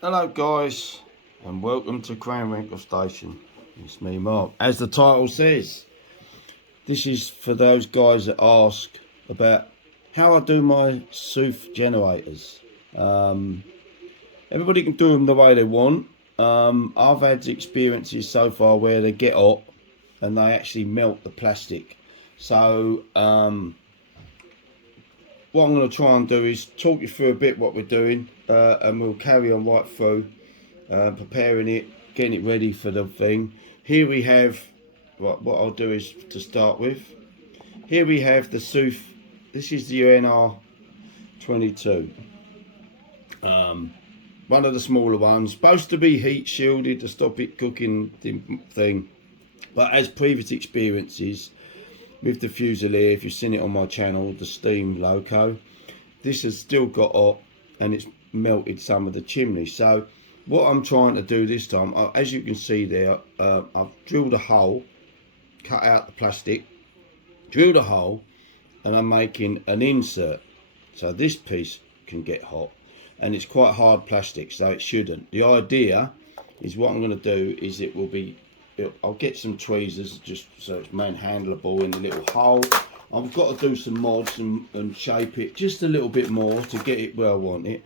Hello guys, and welcome to Crown Wrinkle Station. It's me, Mark. As the title says, this is for those guys that ask about how I do my seuthe generators. Everybody can do them the way they want. I've had experiences so far where they get hot and they actually melt the plastic. So what I'm going to try and do is talk you through a bit what we're doing, and we'll carry on right through. Preparing it, getting it ready for the thing. Here we have, what I'll do is to start with, here we have the seuthe. This is the nr22, one of the smaller ones, supposed to be heat shielded to stop it cooking the thing, but as previous experiences with the Fusilier, if you've seen it on my channel, the steam loco, this has still got hot and it's melted some of the chimney. So what I'm trying to do this time, as you can see there, I've drilled a hole, cut out the plastic, drilled a hole, and I'm making an insert. So this piece can get hot, and it's quite hard plastic, so it shouldn't. The idea is what I'm going to do is I'll get some tweezers just so it's manhandleable in the little hole. I've got to do some mods and shape it just a little bit more to get it where I want it.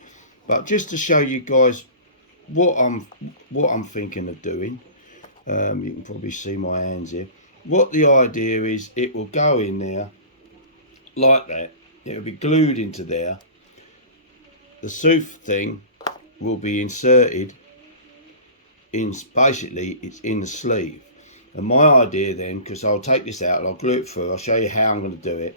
But just to show you guys what I'm thinking of doing, you can probably see my hands here. What the idea is, it will go in there like that. It will be glued into there. The seuthe thing will be inserted in, basically it's in the sleeve. And my idea then, because I'll take this out and I'll glue it through, I'll show you how I'm going to do it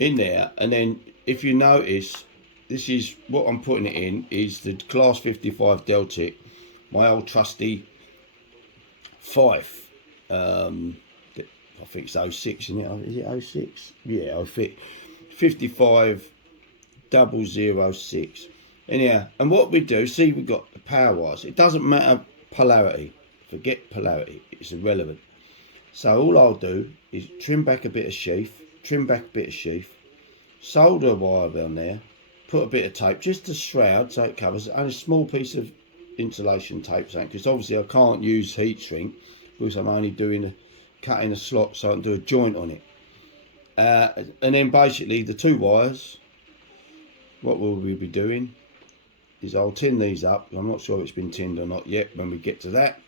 in there. And then if you notice, this is what I'm putting it in, is the class 55 deltic, my old trusty fife. I think it's 06, isn't it? Is it 06? Yeah, I think 55 006. Anyhow, and what we do, see, we've got the power wires. It doesn't matter polarity. Forget polarity. It's irrelevant. So all I'll do is trim back a bit of sheath, solder a wire down there, put a bit of tape just to shroud so it covers, and a small piece of insulation tape, because obviously I can't use heat shrink because I'm only cutting a slot so I can do a joint on it. And then basically the two wires, what will we be doing is I'll tin these up. I'm not sure if it's been tinned or not yet when we get to that.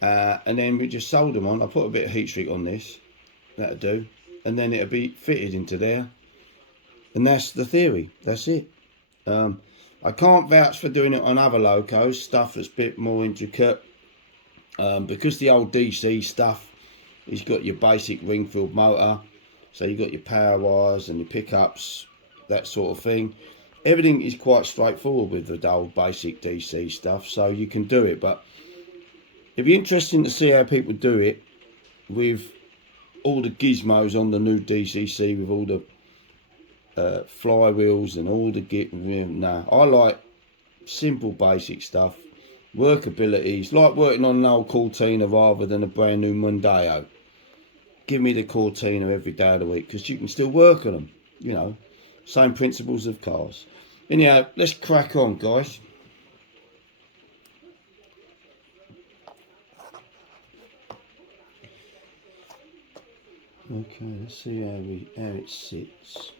And then we just solder them on. I'll put a bit of heat shrink on this, that'll do, and then it'll be fitted into there. And that's the theory, that's it. I can't vouch for doing it on other locos, stuff that's a bit more intricate, because the old DC stuff, you've got your basic ring filled motor, so you've got your power wires and your pickups, that sort of thing. Everything is quite straightforward with the old basic DC stuff, so you can do it. But it'd be interesting to see how people do it with all the gizmos on the new DCC, with all the flywheels and all the I like simple basic stuff, workabilities, like working on an old Cortina rather than a brand new Mondeo. Give me the Cortina every day of the week, because you can still work on them, you know, same principles of cars. Anyhow, let's crack on, guys. Okay, let's see how it sits.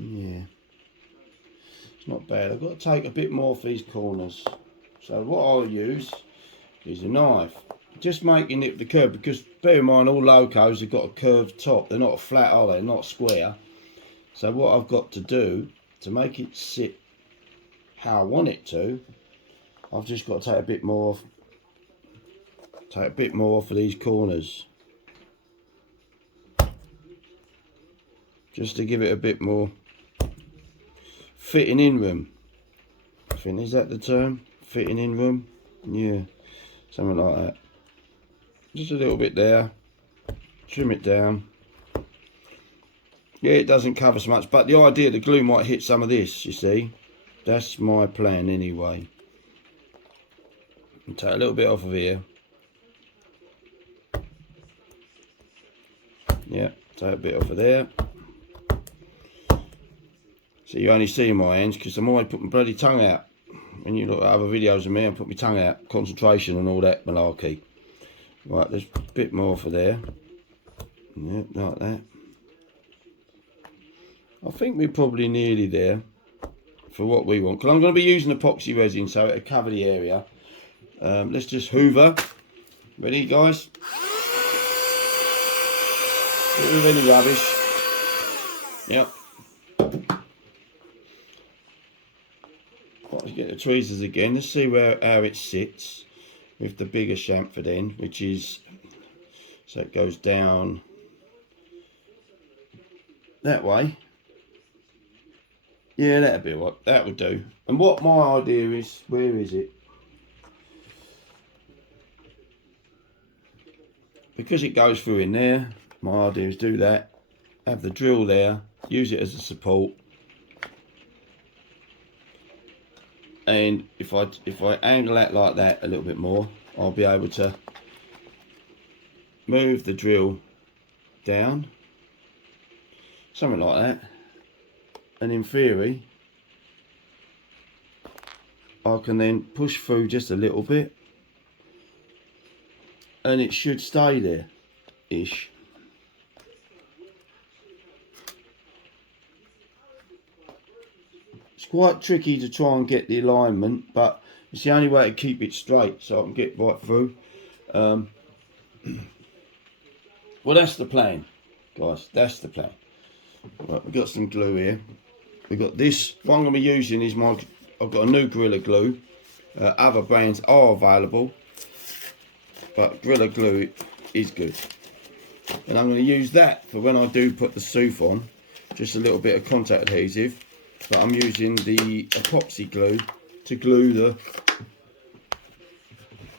Yeah, it's not bad. I've got to take a bit more for these corners. So what I'll use is a knife, just making it the curve, because bear in mind all locos have got a curved top. They're not flat, are they? Not square. So what I've got to do to make it sit how I want it to, I've just got to take a bit more for these corners, just to give it a bit more fitting in room. I think, is that the term? Fitting in room? Yeah, something like that. Just a little bit there, trim it down. Yeah, it doesn't cover so much, but the idea the glue might hit some of this, you see. That's my plan anyway. And take a little bit off of here. Yeah, take a bit off of there. So you only see my hands because I'm always putting my bloody tongue out. When you look at other videos of me, I put my tongue out, concentration and all that malarkey. Right, there's a bit more for there. Yeah, like that. I think we're probably nearly there for what we want. Because I'm going to be using epoxy resin, so it'll cover the area. Let's just hoover. Ready, guys? Get rid of any rubbish. Yep. Let's get the tweezers again. Let's see how it sits with the bigger chamfered end, which is, so it goes down that way. Yeah, that'll be what that would do. And what my idea is, where is it? Because it goes through in there, my idea is do that, have the drill there, use it as a support, and if I angle that like that a little bit more, I'll be able to move the drill down, something like that, and in theory I can then push through just a little bit and it should stay there ish. It's quite tricky to try and get the alignment, but it's the only way to keep it straight so I can get right through. Well, that's the plan, guys, that's the plan. Right, we've got some glue here. We've got this, what I'm going to be using is I've got a new Gorilla Glue. Other brands are available, but Gorilla Glue is good. And I'm going to use that for when I do put the seuthe on, just a little bit of contact adhesive. But I'm using the epoxy glue to glue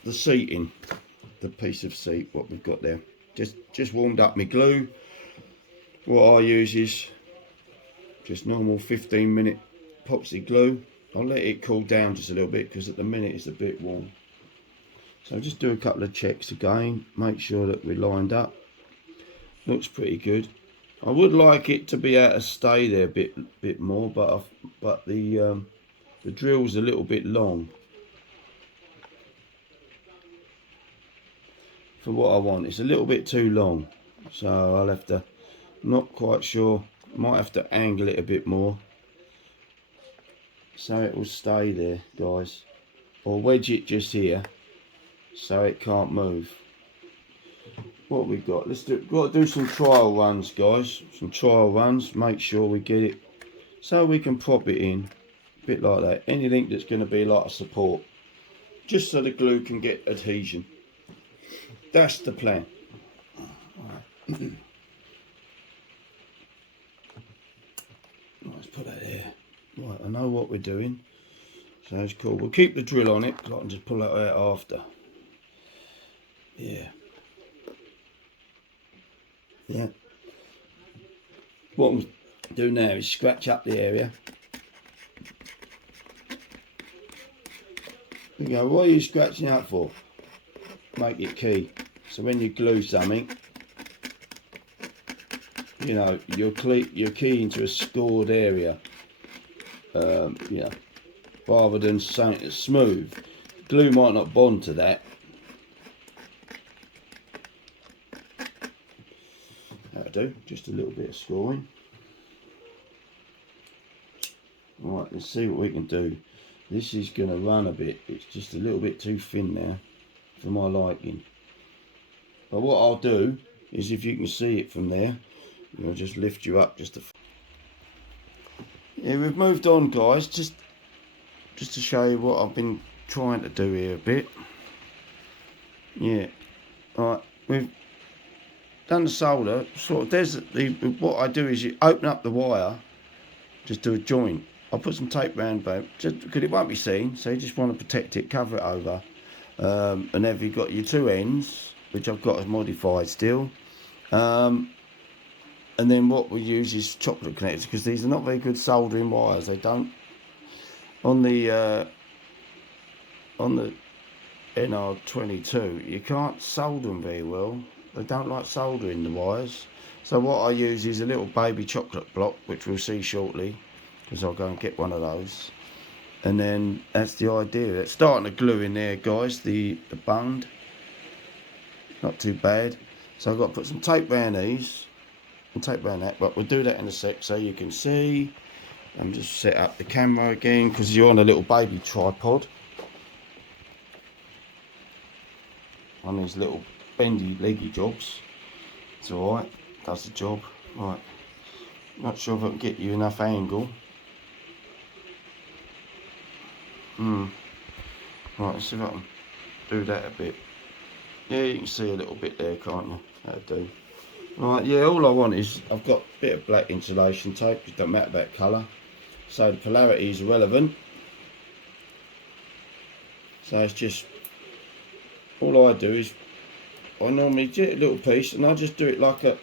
the seat in, the piece of seat, what we've got there. Just warmed up my glue. What I use is just normal 15-minute epoxy glue. I'll let it cool down just a little bit because at the minute it's a bit warm. So just do a couple of checks again, make sure that we're lined up. Looks pretty good. I would like it to be able to stay there a bit more, but the drill's a little bit long for what I want. It's a little bit too long, so I'll have to, not quite sure, might have to angle it a bit more so it will stay there, guys, or wedge it just here so it can't move. What we've got, got to do some trial runs, guys, some trial runs, make sure we get it so we can prop it in a bit like that. Anything that's going to be like a support, just so the glue can get adhesion. That's the plan. Let's put that there. Right, I know what we're doing, so it's cool. We'll keep the drill on it because I can just pull that out after. Yeah. Yeah. What I'm doing now is scratch up the area. You go, what are you scratching out for? Make it key. So when you glue something, you know, you're keying to a scored area. You know, rather than something that's smooth. Glue might not bond to that. That'll do, just a little bit of scoring. Right, let's see what we can do. This is going to run a bit, it's just a little bit too thin now for my liking. But what I'll do is, if you can see it from there, I'll just lift you up just to... Yeah, we've moved on, guys, just to show you what I've been trying to do here a bit. Yeah, alright, we've done the solder, sort of. There's what I do is you open up the wire, just do a joint. I'll put some tape round about, just because it won't be seen, so you just want to protect it, cover it over. And then you've got your two ends, which I've got as modified still. And then what we use is chocolate connectors, because these are not very good soldering wires. They don't, on the nr22, you can't solder them very well. They don't like soldering, the wires. So what I use is a little baby chocolate block, which we'll see shortly, because I'll go and get one of those. And then that's the idea. It's starting to glue in there, guys, the bund. Not too bad. So I've got to put some tape around these and tape around that, but we'll do that in a sec so you can see. And just set up the camera again because you're on a little baby tripod. On these little bendy leggy jobs. It's alright, does the job. Right. Not sure if I can get you enough angle. Right, let's see if I can do that a bit. Yeah, you can see a little bit there, can't you? That'll do. Right, yeah, all I want is, I've got a bit of black insulation tape, it don't matter about colour. So the polarity is irrelevant. So it's just, all I do is, I normally get a little piece and I just do it like I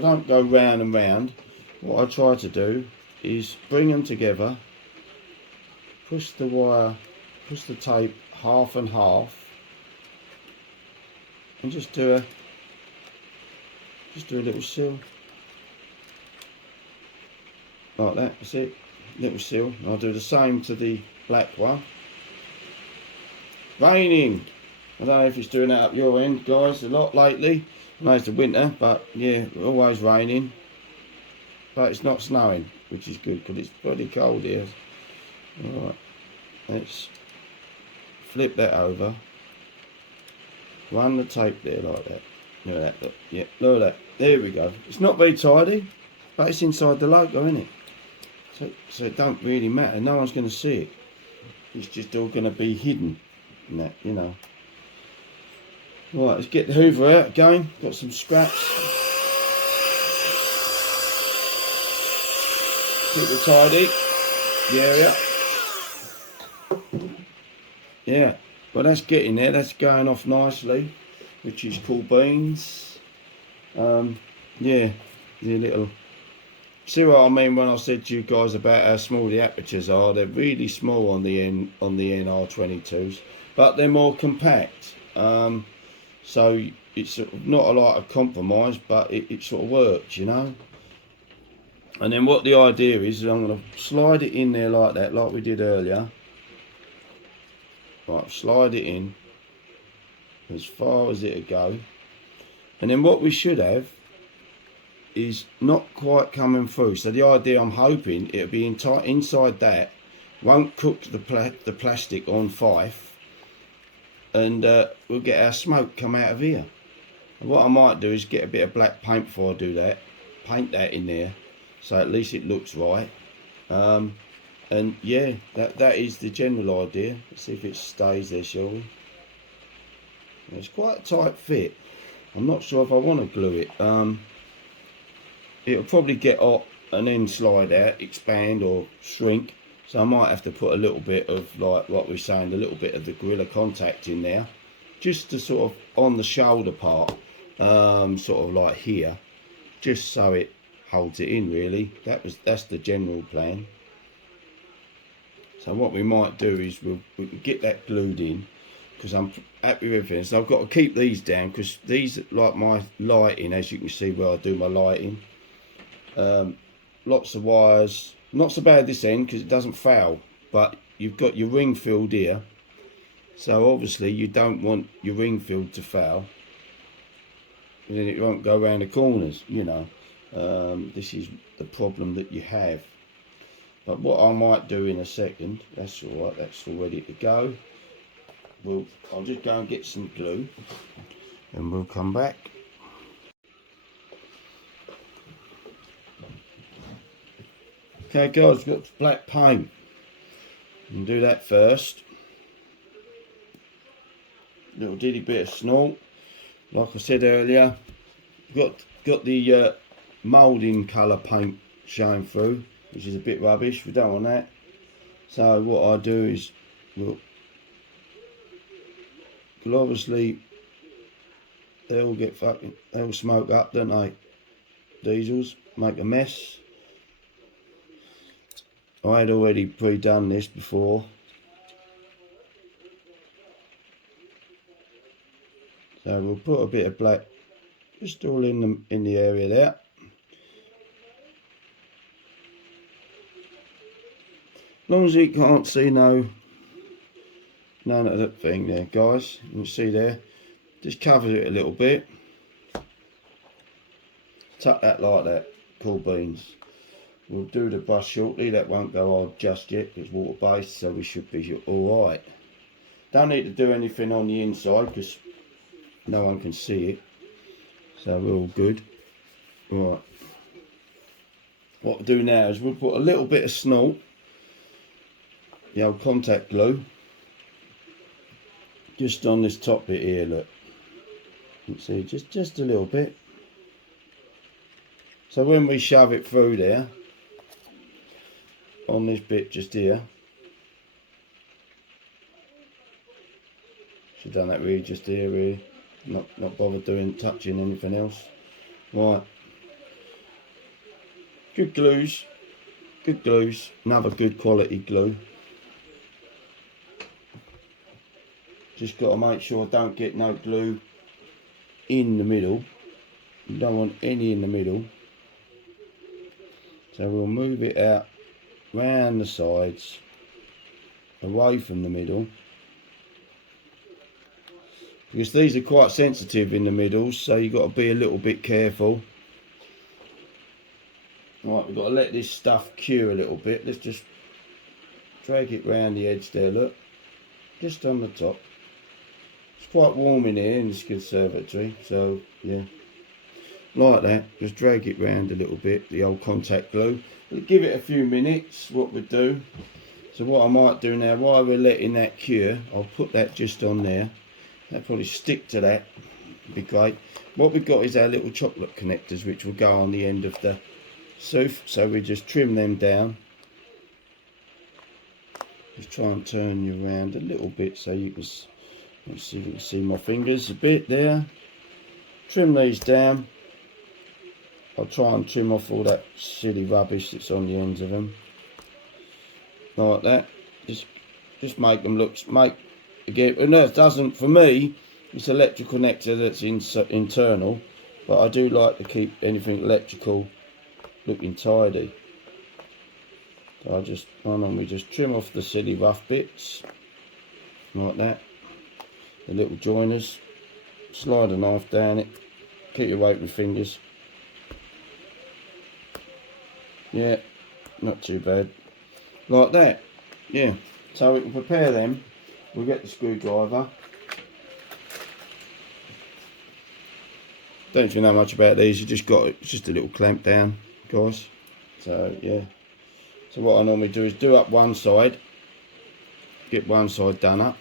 don't go round and round. What I try to do is bring them together, push the tape half and half, and just do a little seal. Like that, that's it. Little seal. And I'll do the same to the black one. Raining. I don't know if it's doing that up your end, guys, a lot lately. I know it's the winter, but yeah, always raining. But it's not snowing, which is good because it's bloody cold here. Alright, let's flip that over. Run the tape there like that. Look at that, look. Yeah, look at that. There we go. It's not very tidy, but it's inside the logo, isn't it? So it don't really matter. No one's going to see it. It's just all going to be hidden in that, you know. Right, let's get the hoover out again. Got some scraps. Keep it tidy. The area. Yeah, well that's getting there. That's going off nicely, which is cool beans. Yeah, the little. See what I mean when I said to you guys about how small the apertures are? They're really small on the nr22s, but they're more compact. So it's sort of not a lot of compromise, but it sort of works, you know. And then what the idea is I'm going to slide it in there like that, like we did earlier. Right, slide it in as far as it'll go. And then what we should have is not quite coming through. So the idea, I'm hoping it'll be inside that, won't cook the plastic on fife, and we'll get our smoke come out of here. And what I might do is get a bit of black paint before I do that, paint that in there, so at least it looks right. And yeah, that is the general idea. Let's see if it stays there, shall we? It's quite a tight fit. I'm not sure if I want to glue it. It'll probably get hot and then slide out, expand or shrink. So I might have to put a little bit of, like what we're saying, a little bit of the Gorilla Contact in there, just to sort of on the shoulder part, sort of like here, just so it holds it in. Really, that's the general plan. So what we might do is we can get that glued in, because I'm happy with everything. So I've got to keep these down because these are like my lighting, as you can see where I do my lighting. Lots of wires, not so bad this end because it doesn't foul, but you've got your ring filled here, so obviously you don't want your ring filled to foul, and then it won't go around the corners, you know. This is the problem that you have. But what I might do in a second, that's all right, that's all ready to go. I'll just go and get some glue and we'll come back. Okay guys, we've got black paint. And do that first. Little ditty bit of snort. Like I said earlier, got the moulding colour paint showing through, which is a bit rubbish. We don't want that. So what I do is, well obviously they all smoke up, don't they? Diesels make a mess. I had already pre-done this before. So we'll put a bit of black just all in the area there. As long as you can't see none of that thing there, guys. You see there, just cover it a little bit. Tuck that like that. Cool beans. We'll do the brush shortly. That won't go hard just yet. It's water based, so we should be all right. Don't need to do anything on the inside because no one can see it. So we're all good. Right. What we'll do now is we'll put a little bit of snort, the old contact glue, just on this top bit here. Look, you can see just a little bit. So when we shove it through there, on this bit just here, should have done that really just here, really. Not bothered touching anything else. Right. Good glues. Another good quality glue. Just got to make sure I don't get no glue in the middle. You don't want any in the middle. So we'll move it out round the sides, away from the middle. Because these are quite sensitive in the middle, so you've got to be a little bit careful. Right, we've got to let this stuff cure a little bit. Let's just drag it round the edge there, look. Just on the top. It's quite warm in here in this conservatory, so yeah. Like that, just drag it round a little bit, the old contact glue. We'll give it a few minutes, what we do. So what I might do now, while we're letting that cure, I'll put that just on there. That'll probably stick to that, be great. What we've got is our little chocolate connectors, which will go on the end of the seuthe. So we just trim them down. Just try and turn you around a little bit so you can, let's see if you can see my fingers a bit there. Trim these down. I'll try and trim off all that silly rubbish that's on the ends of them. Like that. Just make them look, again, and no, it doesn't, for me, it's electrical connector that's internal, but I do like to keep anything electrical looking tidy. So we just trim off the silly rough bits, like that. The little joiners, slide a knife down it, keep your weight with fingers. Yeah, not too bad. Like that, yeah. So we can prepare them. We'll get the screwdriver. Don't you know much about these, it's just a little clamp down, guys. So yeah. So what I normally do is do up one side, get one side done up,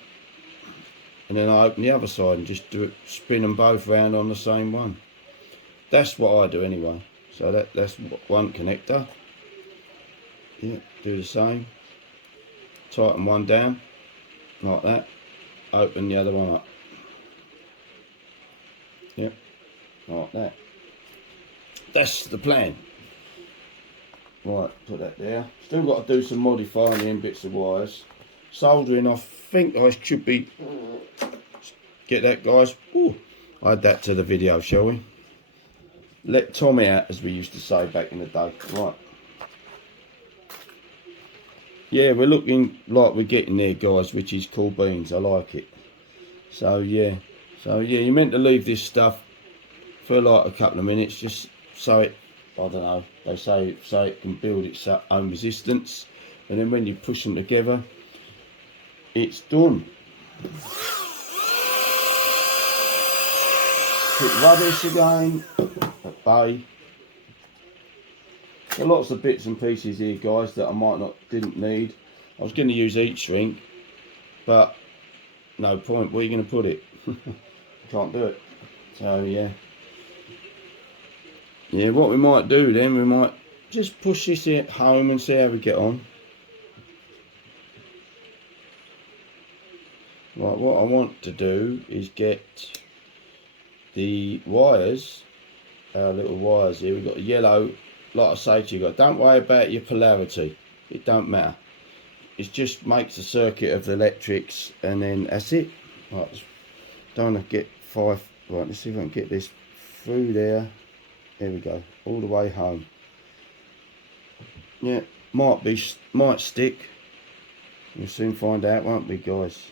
and then I open the other side and just spin them both round on the same one. That's what I do anyway. So that's one connector. Yeah, do the same. Tighten one down, like that. Open the other one up. Yep, like that. That's the plan. Right, put that there. Still got to do some modifying in bits of wires. Soldering, I think I should be. Get that, guys. Ooh, add that to the video, shall we? Let Tommy out, as we used to say back in the day. Right. Yeah, we're looking like we're getting there, guys, which is cool beans. I like it. So yeah, you're meant to leave this stuff for like a couple of minutes, just so it, I don't know, they say so it can build its own resistance, and then when you push them together, it's done. Put rubbish again at bay. So lots of bits and pieces here, guys, that I didn't need. I was going to use heat shrink, but no point. Where are you going to put it? Can't do it. So yeah. Yeah, what we might do then, we might just push this here home and see how we get on. Right, what I want to do is get the wires, our little wires here. We've got yellow. Like I say to you, don't worry about your polarity. It don't matter. It just makes a circuit of the electrics, and then that's it. Right, don't want to get fife Right, let's see if I can get this through there. There we go, all the way home. Yeah, might stick. We'll soon find out, won't we, guys?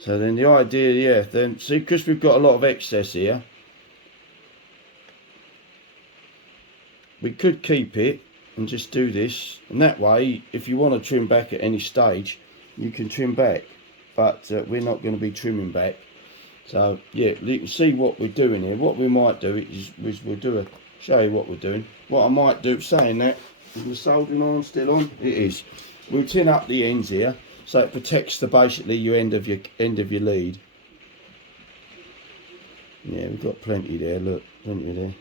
So then the idea, yeah, then see, because we've got a lot of excess here, we could keep it and just do this, and that way if you want to trim back at any stage you can trim back, but we're not going to be trimming back. So yeah, you can see what we're doing here. What we might do is we'll do a show you what we're doing. What I might do, saying that, is the soldering iron still on? It is. We'll tin up the ends here so it protects the basically your end of your lead. Yeah, we've got plenty there, look, plenty there.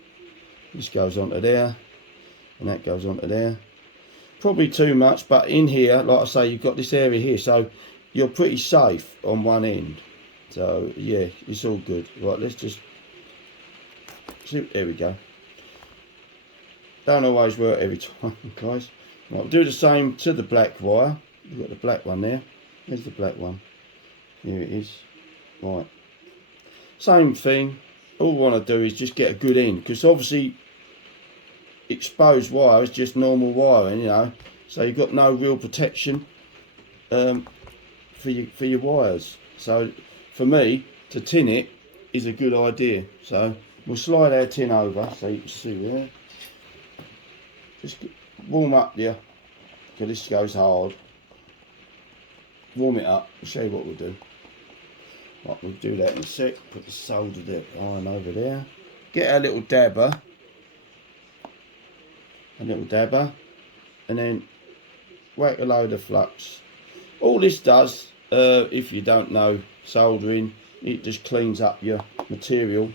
This goes onto there, and that goes onto there. Probably too much, but in here, like I say, you've got this area here, so you're pretty safe on one end. So yeah, it's all good. Right, let's just see. There we go. Don't always work every time, guys. Right, we'll do the same to the black wire. We've got the black one there. There's the black one. Here it is. Right. Same thing. All we want to do is just get a good end, because obviously exposed wire is just normal wiring, you know. So you've got no real protection for your wires. So for me to tin it is a good idea. So we'll slide our tin over so you can see there. Just warm up there, because this goes hard. Warm it up. I'll show you what we'll do. Right, we'll do that in a sec. Put the soldered iron over there. Get our little dabber. A little dabber. And then whack a load of flux. All this does, if you don't know soldering, it just cleans up your material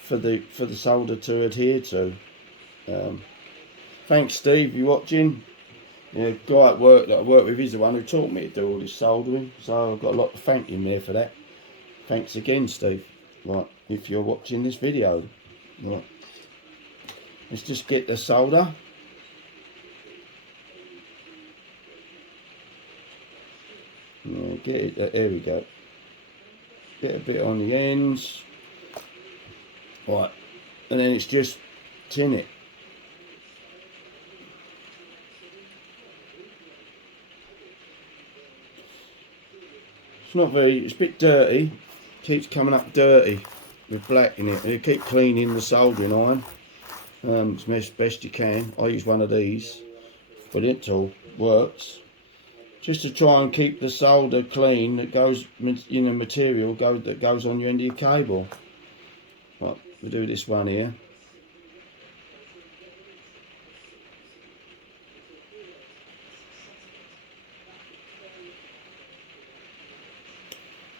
for the solder to adhere to. Thanks, Steve, you watching. Yeah, guy at work that I work with is the one who taught me to do all this soldering, so I've got a lot to thank him there for that. Thanks again, Steve. Right, if you're watching this video. Right, let's just get the solder. Yeah, get it. There we go. Get a bit on the ends. Right, and then it's just tin it. It's not very, it's a bit dirty. Keeps coming up dirty with black in it. You keep cleaning the soldering iron as best you can. I use one of these. Brilliant tool, works. Just to try and keep the solder clean that goes in the material that goes on your end of your cable. Right, we'll do this one here.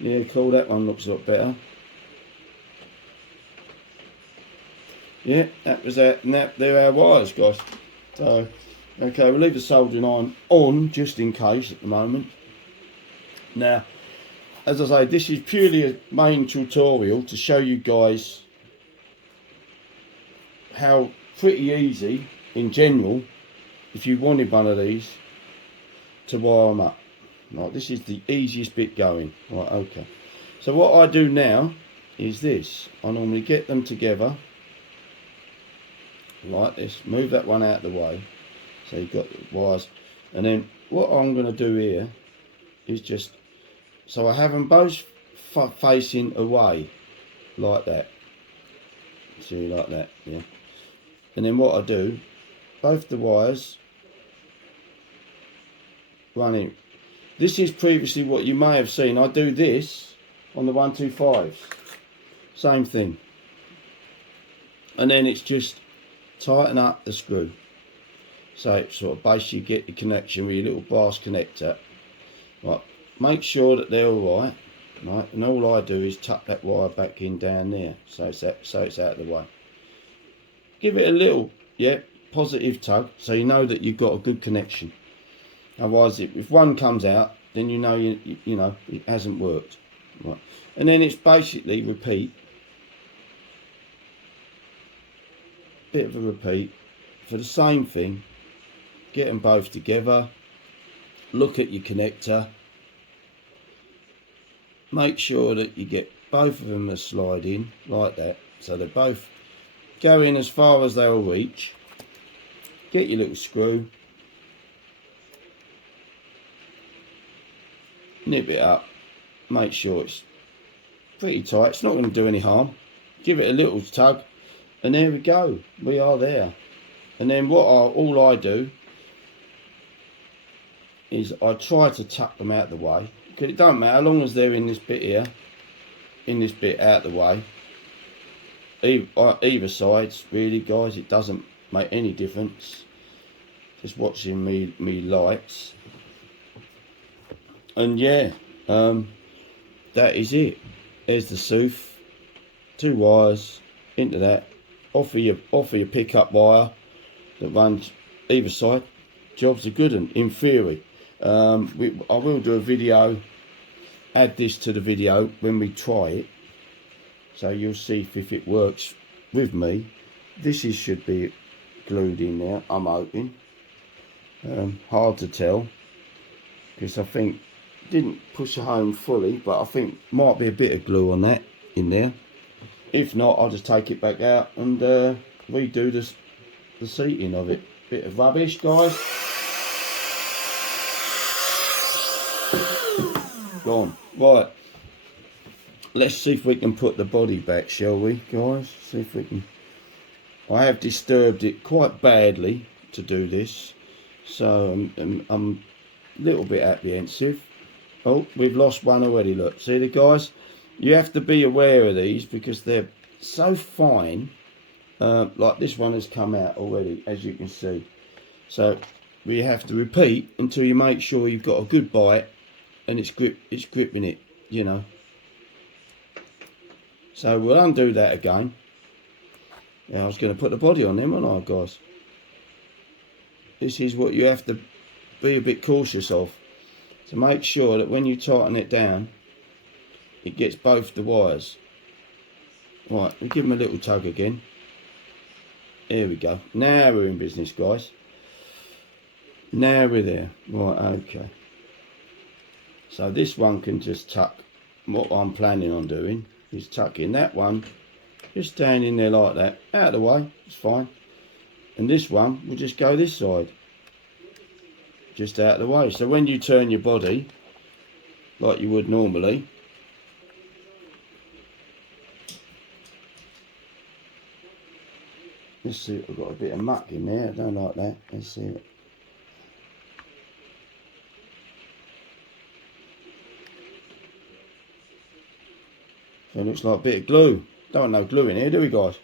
Yeah, cool, that one looks a lot better. Yeah, that was that, and there are our wires, guys. So, okay, we'll leave the soldering iron on, just in case, at the moment. Now, as I say, this is purely a main tutorial to show you guys how pretty easy, in general, if you wanted one of these, to wire them up. Right, this is the easiest bit going. Right, okay. So what I do now is this. I normally get them together like this. Move that one out of the way. So you've got the wires. And then what I'm going to do here is just, so I have them both facing away like that. See, like that, yeah. And then what I do, both the wires running. This is previously what you may have seen. I do this on the 125s. Same thing. And then it's just tighten up the screw. So it sort of basically get the connection with your little brass connector. Right. Make sure that they're alright. Right. And all I do is tuck that wire back in down there. So it's out of the way. Give it a little, yeah, positive tug, so you know that you've got a good connection. Otherwise, if one comes out, then you know you know it hasn't worked. Right. And then it's basically repeat. Bit of a repeat for the same thing. Get them both together. Look at your connector. Make sure that you get both of them are sliding like that, so they both go in as far as they'll reach. Get your little screw, nip it up, make sure it's pretty tight. It's not going to do any harm. Give it a little tug, and there we go. We are there. And then all I do is I try to tuck them out the way, because it don't matter, as long as they're in this bit here, in this bit out the way, either sides really, guys. It doesn't make any difference. Just watching me lights, and yeah, that is it. There's the seuthe, 2 wires into that, off of your pickup wire that runs either side. Job's a good one in theory. I will do a video, add this to the video when we try it, so you'll see if it works with me. This should be glued in there, I'm hoping. Hard to tell, because I think didn't push it home fully, but I think might be a bit of glue on that in there. If not, I'll just take it back out and redo the seating of it. Bit of rubbish, guys. Gone. Right, let's see if we can put the body back, shall we, guys? See if we can. I have disturbed it quite badly to do this, so I'm a little bit apprehensive. Oh, we've lost one already. Look, see the guys, you have to be aware of these because they're so fine. Like this one has come out already, as you can see. So we have to repeat until you make sure you've got a good bite and it's gripping it, you know. So we'll undo that again. Now I was going to put the body on them, wasn't I, guys? This is what you have to be a bit cautious of, to make sure that when you tighten it down, it gets both the wires. Right, we give them a little tug again. There we go. Now we're in business, guys. Now we're there. Right, okay. So this one can just tuck. What I'm planning on doing is tucking that one just down in there like that, out of the way, it's fine. And this one will just go this side, just out of the way. So when you turn your body like you would normally, let's see, I've got a bit of muck in there, I don't like that. Let's see it. So it looks like a bit of glue. Don't want no glue in here, do we, guys?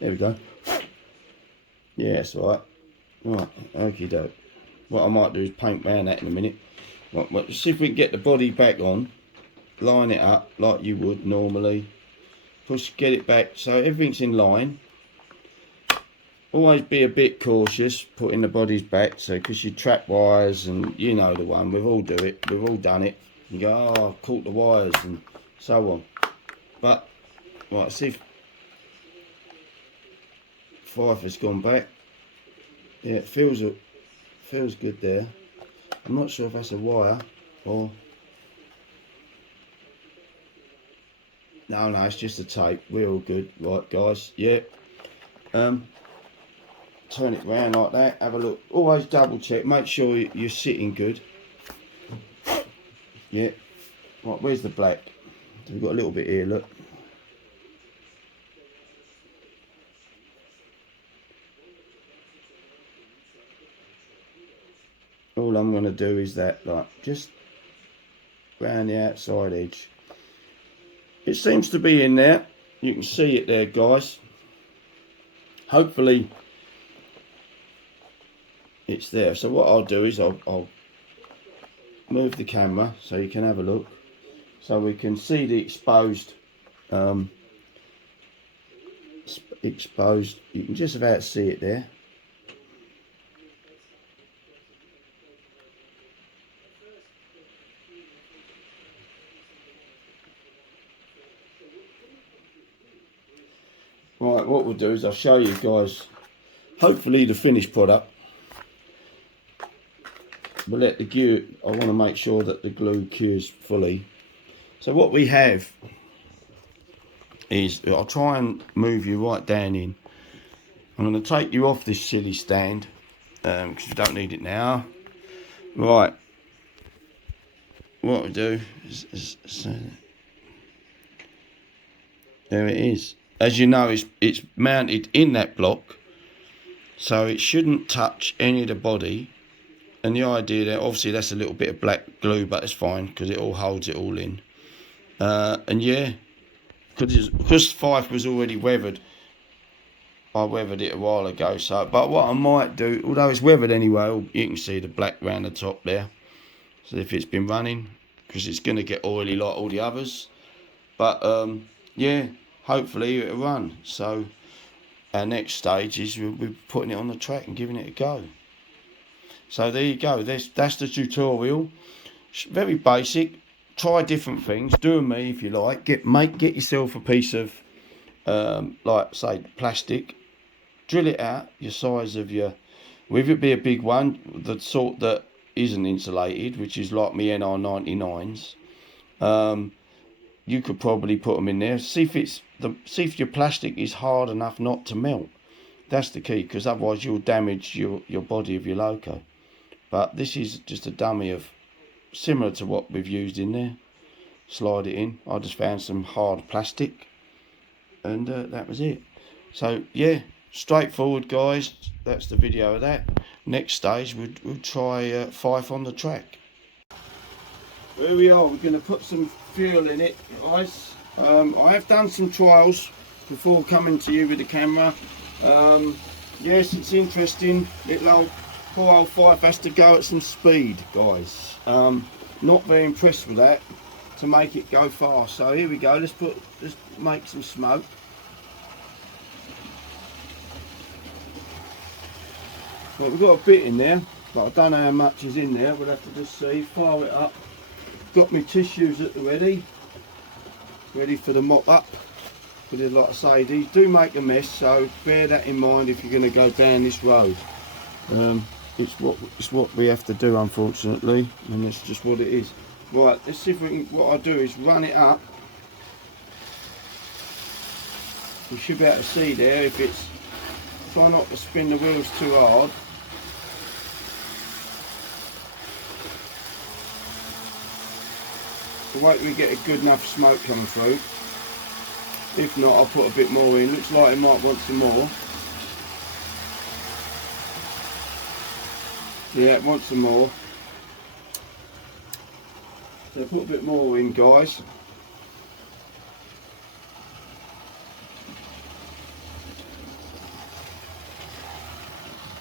There we go. Yeah, that's all right. Right, okie doke. What I might do is paint round that in a minute. Right, let's see if we can get the body back on. Line it up like you would normally. Get it back so everything's in line. Always be a bit cautious putting the bodies back, so because you trap wires, and you know the one, we've all done it. You go, oh, I've caught the wires and so on. But right, see if fife has gone back. Yeah, it feels good there. I'm not sure if that's a wire or no, it's just a tape. We're all good, right, guys? Yeah. Turn it round like that. Have a look. Always double check. Make sure you're sitting good. Yeah. Right, where's the black? We've got a little bit here, look. All I'm going to do is that, like, just round the outside edge. It seems to be in there. You can see it there, guys. Hopefully it's there. So what I'll do is I'll move the camera so you can have a look, so we can see the exposed you can just about see it there. Right, what we'll do is I'll show you guys hopefully the finished product. we'll let the glue, I want to make sure that the glue cures fully. So what we have is, I'll try and move you right down in. I'm going to take you off this silly stand because you don't need it now. Right, what we do is there it is. As you know, it's mounted in that block, so it shouldn't touch any of the body. And the idea there, obviously that's a little bit of black glue, but it's fine because it all holds it all in. And yeah, because Fife was already weathered, I weathered it a while ago. So, but what I might do, although it's weathered anyway, you can see the black round the top there. So if it's been running, because it's going to get oily like all the others. But yeah, hopefully it'll run. So our next stage is we'll be putting it on the track and giving it a go. So there you go. That's the tutorial. It's very basic. Try different things. Do with me if you like. Get yourself a piece of like say plastic. Drill it out your size of your. Whether it be a big one, the sort that isn't insulated, which is like me nr22s. You could probably put them in there. See if your plastic is hard enough not to melt. That's the key, because otherwise you'll damage your body of your loco. But this is just a dummy of similar to what we've used in there. Slide it in. I just found some hard plastic, and that was it. So yeah, straightforward, guys. That's the video of that. Next stage, we'll try Fife on the track. Here we are. We're going to put some fuel in it, guys. I have done some trials before coming to you with the camera. Yes, it's interesting. Poor old Fife has to go at some speed, guys. Not very impressed with that, to make it go fast. So here we go. Let's make some smoke. Well, we've got a bit in there, but I don't know how much is in there. We'll have to just see. Fire it up. Got my tissues at the ready for the mop up. Because like I say, these do make a mess, so bear that in mind if you're going to go down this road. It's what we have to do, unfortunately, and it's just what it is. Right, let's see if we can. What I do is run it up. We should be able to see there if it's. Try not to spin the wheels too hard. Wait till we get a good enough smoke coming through. If not, I'll put a bit more in. Looks like it might want some more. Yeah, it wants some more. So put a bit more in, guys.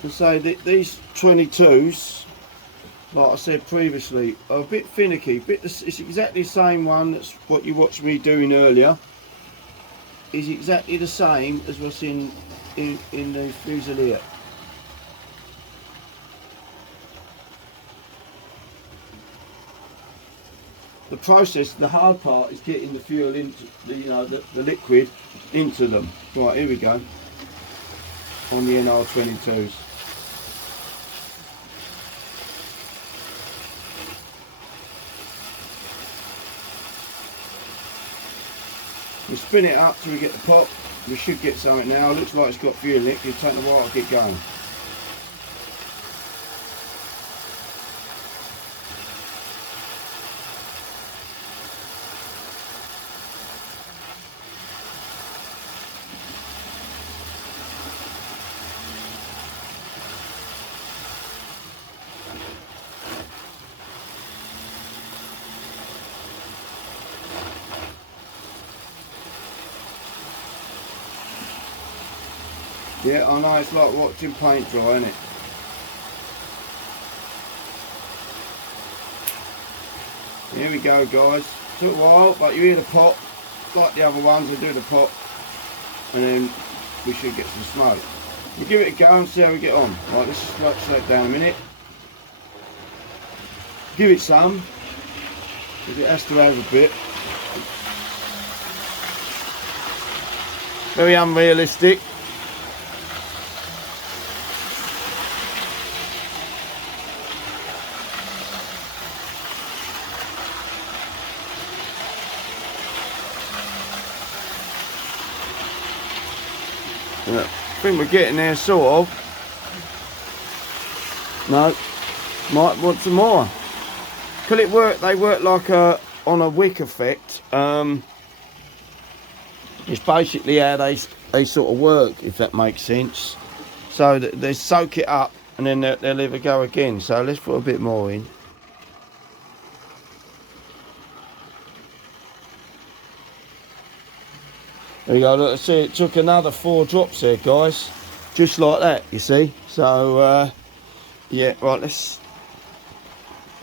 To say that these 22s, like I said previously, are a bit finicky. It's exactly the same one that's what you watched me doing earlier. Is exactly the same as what's in the Fusilier. The process, the hard part, is getting the fuel into the liquid into them. Right, here we go. On the nr22s. We spin it up till we get the pop. We should get something now. Looks like it's got fuel in it. It'll take a while to get going. Yeah, I know, it's like watching paint dry, isn't it? Here we go, guys. Took a while, but you hear the pop, like the other ones, they do the pop, and then we should get some smoke. We'll give it a go and see how we get on. Right, let's just slow it down a minute. Give it some, because it has to have a bit. Very unrealistic. Yeah, I think we're getting there, sort of. No, might want some more. Could it work? They work like on a wick effect. It's basically how they sort of work, if that makes sense. So they soak it up and then they'll ever go again. So let's put a bit more in. There you go. Look, see, it took another 4 drops there, guys, just like that. You see. So yeah, right.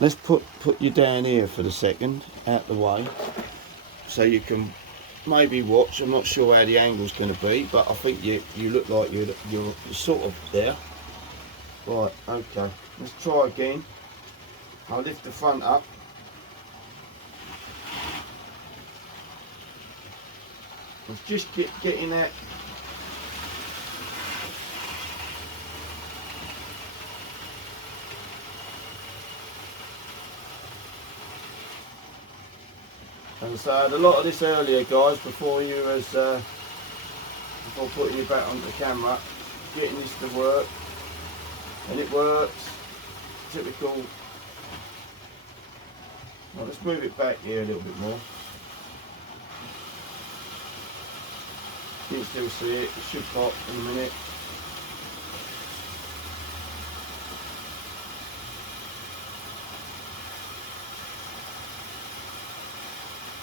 Let's put you down here for the second, out the way, so you can maybe watch. I'm not sure how the angle's going to be, but I think you look like you're sort of there. Right. Okay. Let's try again. I'll lift the front up. Let's just getting that. And so I had a lot of this earlier, guys, before putting you back onto the camera, getting this to work, and it works. Typical. Well, let's move it back here a little bit more. You can still see it. It should pop in a minute.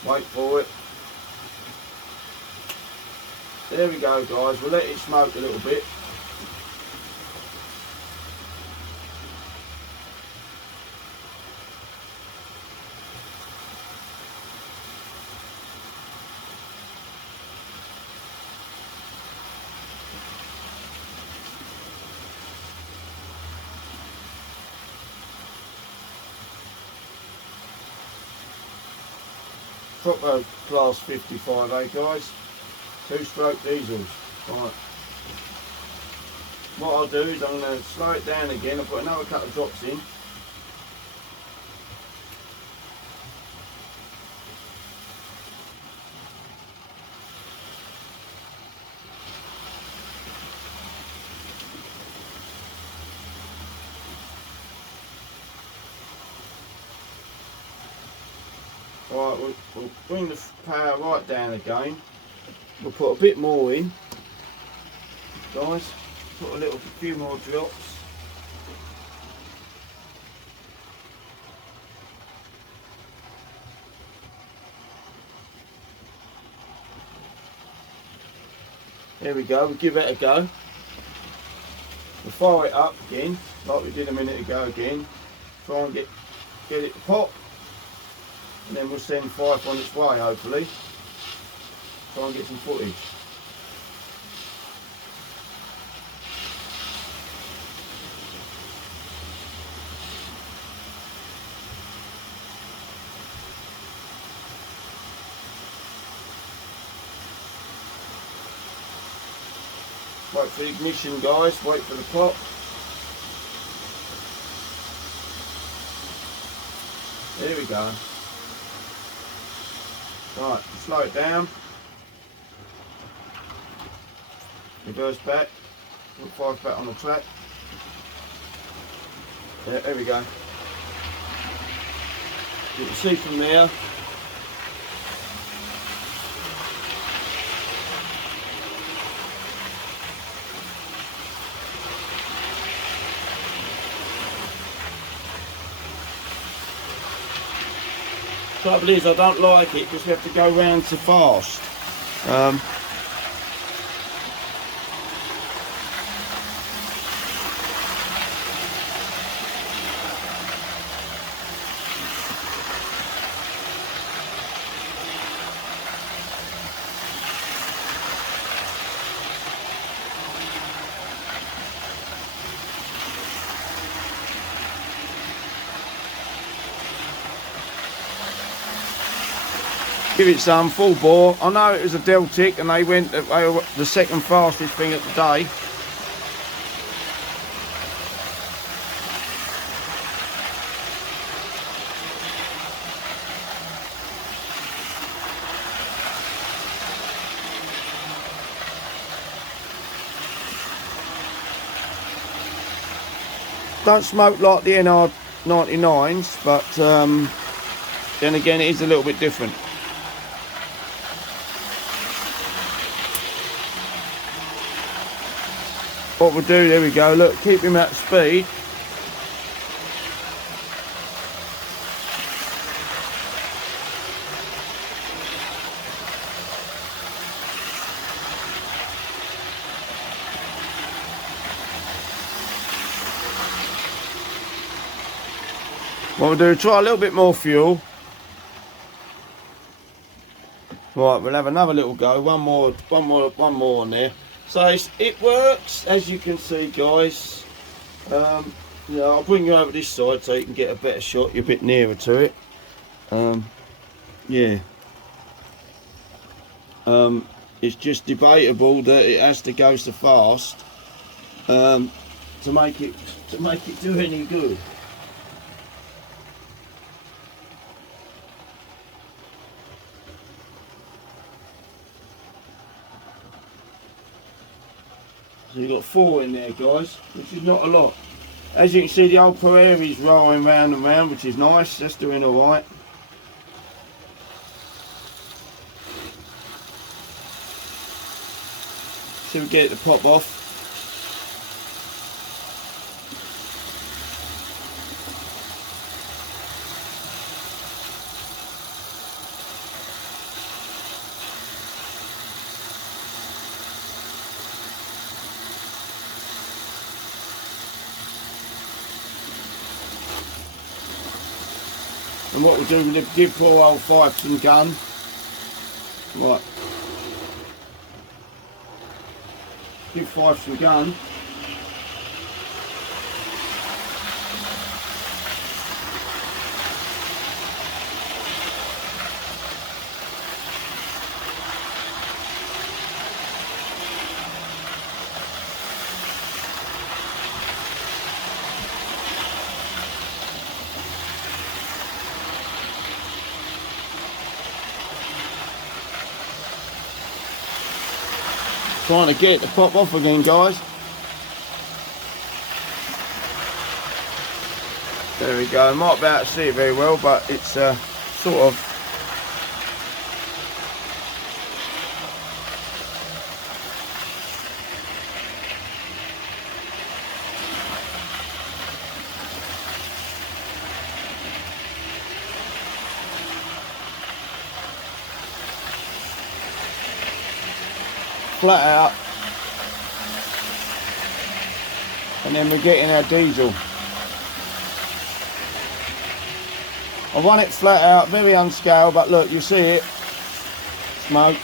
Wait for it. There we go, guys. We'll let it smoke a little bit. Proper class 55, eh, guys? 2-stroke diesels. Right. What I'll do is I'm going to slow it down again. I'll put another couple of drops in. Right, we'll bring the power right down again. We'll put a bit more in, guys. Put a few more drops. There we go. We'll give it a go. We'll fire it up again, like we did a minute ago again. Try and get it to pop. And then we'll send Fife on its way, hopefully. Try and get some footage. Wait for the ignition, guys. Wait for the pop. There we go. Right, slow it down. Reverse back. Put Fife back on the track. Yeah, there we go. You can see from there. Trouble is, I don't like it because we have to go round so fast. Give it some full bore. I know it was a Deltic and they were the second fastest thing of the day. don't smoke like the nr22s, but then again it is a little bit different. What we'll do, there we go, look, keep him at speed. What we'll do, try a little bit more fuel. Right, we'll have another little go, one more on there. So it works, as you can see, guys. Yeah, I'll bring you over this side so you can get a better shot. You're a bit nearer to it. Yeah. It's just debatable that it has to go so fast to make it do any good. So you've got 4 in there, guys, which is not a lot. As you can see, the old prairie's rolling round and round, which is nice. That's doing all right. So we get it to pop off. And what we'll do, we'll give poor old Fife some gun. Right. Give Fife some gun. Trying to get it to pop off again, guys. There we go. I might be able to see it very well, but it's sort of flat out, and then we're getting our diesel. I run it flat out, very unscaled, but look, you see it, smoke.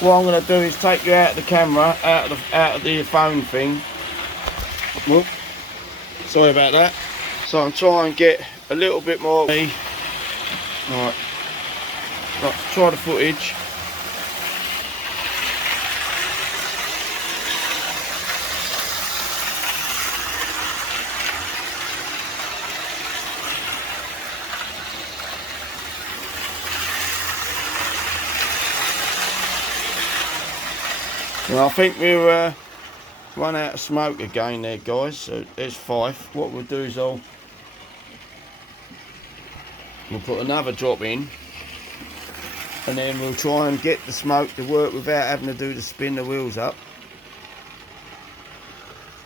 What I'm going to do is take you out of the camera, out of the phone thing. Whoop. Sorry about that. So I'm trying to get a little bit more. Right, try the footage. Well, I think we'll run out of smoke again there, guys. So there's Fife. What we'll do is we'll put another drop in, and then we'll try and get the smoke to work without having to do the spin the wheels up.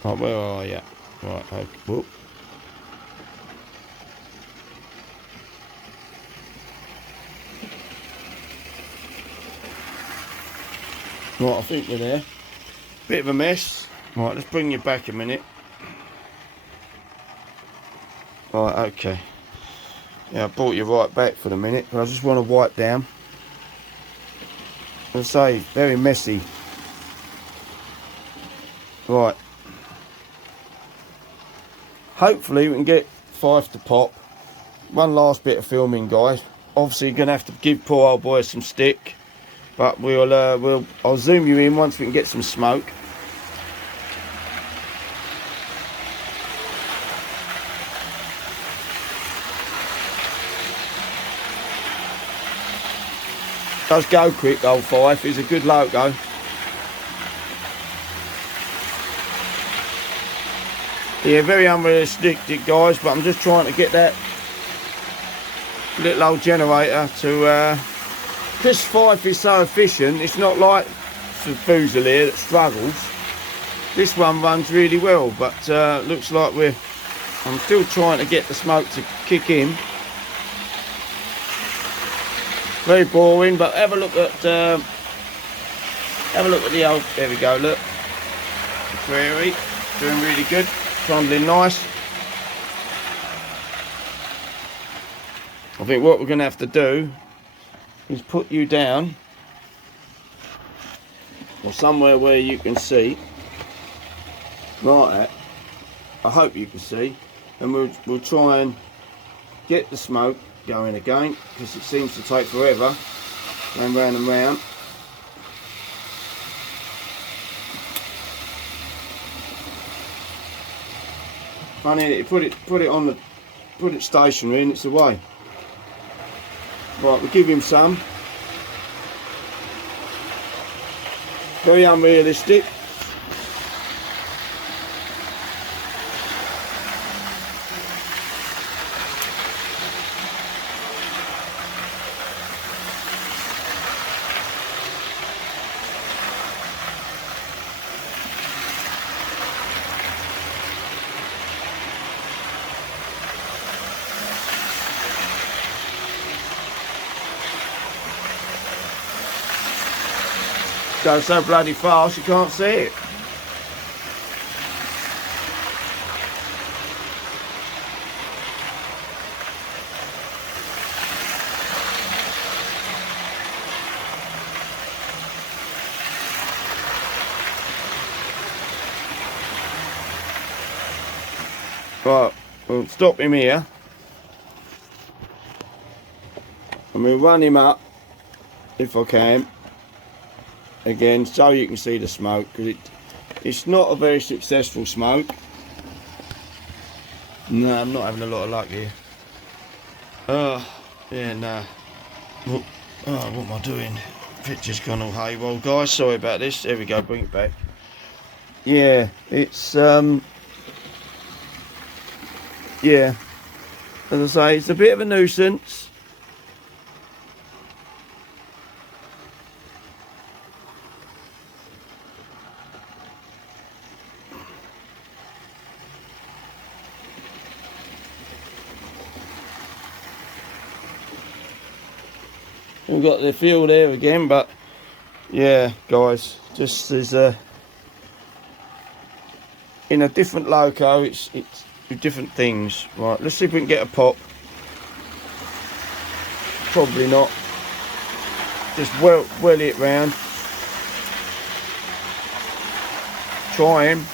Right, where are you? Right, okay. Whoop. Right, I think we're there. Bit of a mess. Right, let's bring you back a minute. Right, okay. Yeah, I brought you right back for the minute, but I just want to wipe down. As I say, very messy. Right. Hopefully we can get Fife to pop. One last bit of filming, guys. Obviously, you're gonna have to give poor old boy some stick. But I'll zoom you in once we can get some smoke. Does go quick, old Fife. Is a good loco. Yeah, very unrealistic, guys, but I'm just trying to get that little old generator to... this Fife is so efficient, it's not like the Fusilier that struggles. This one runs really well, but looks like I'm still trying to get the smoke to kick in. Very boring, but have a look at the old... There we go, look. The prairie, doing really good. Trundling nice. I think what we're going to have to do is put you down or somewhere where you can see, like that. I hope you can see, and we'll try and get the smoke going again, because it seems to take forever going round and round. Funny, put it stationary and it's away. Right, we'll give him some. Very unrealistic. Goes so bloody fast you can't see it. Right, we'll stop him here and we'll run him up if I can. Again, so you can see the smoke, because it's not a very successful smoke. No, I'm not having a lot of luck here. Yeah, no. What am I doing? Picture's gone all haywire, guys. Sorry about this. There we go. Bring it back. Yeah, it's yeah. As I say, it's a bit of a nuisance. We've got the field there again, but yeah, guys, just as in a different loco, it's different things. Right, let's see if we can get a pop. Probably not. Just well it round. Try him.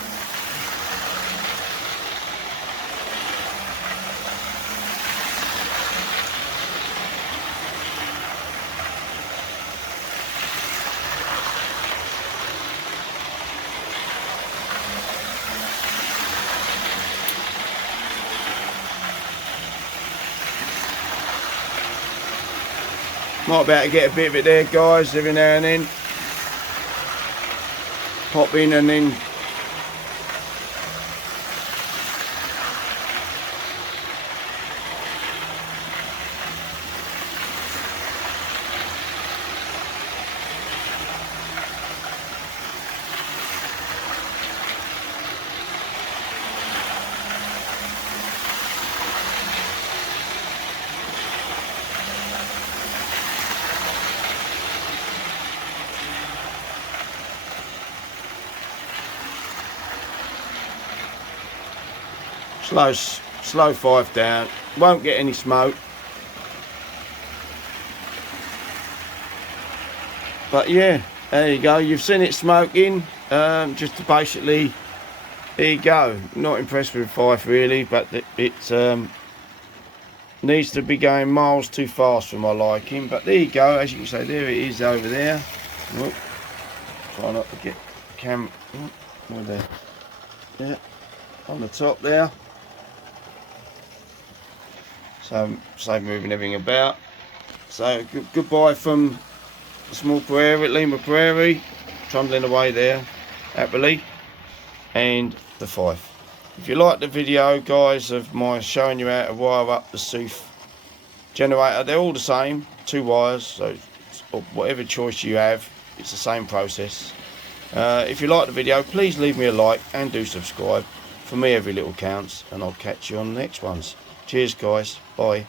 Might be able to get a bit of it there, guys, every now and then. Pop in and then slow fife down, won't get any smoke, but yeah, there you go, you've seen it smoking. Just to basically, there you go. Not impressed with fife really, but it needs to be going miles too fast for my liking. But there you go, as you can see, there it is over there. Look, try not to get the camera there. Yeah, on the top there. So moving everything about. So goodbye from small prairie, lima prairie, trundling away there happily, and the fife. If you like the video, guys, of my showing you how to wire up the seuthe generator, they're all the same, 2 wires, so whatever choice you have, it's the same process. If you like the video, please leave me a like and do subscribe. For me, every little counts, and I'll catch you on the next ones. Cheers, guys. Bye.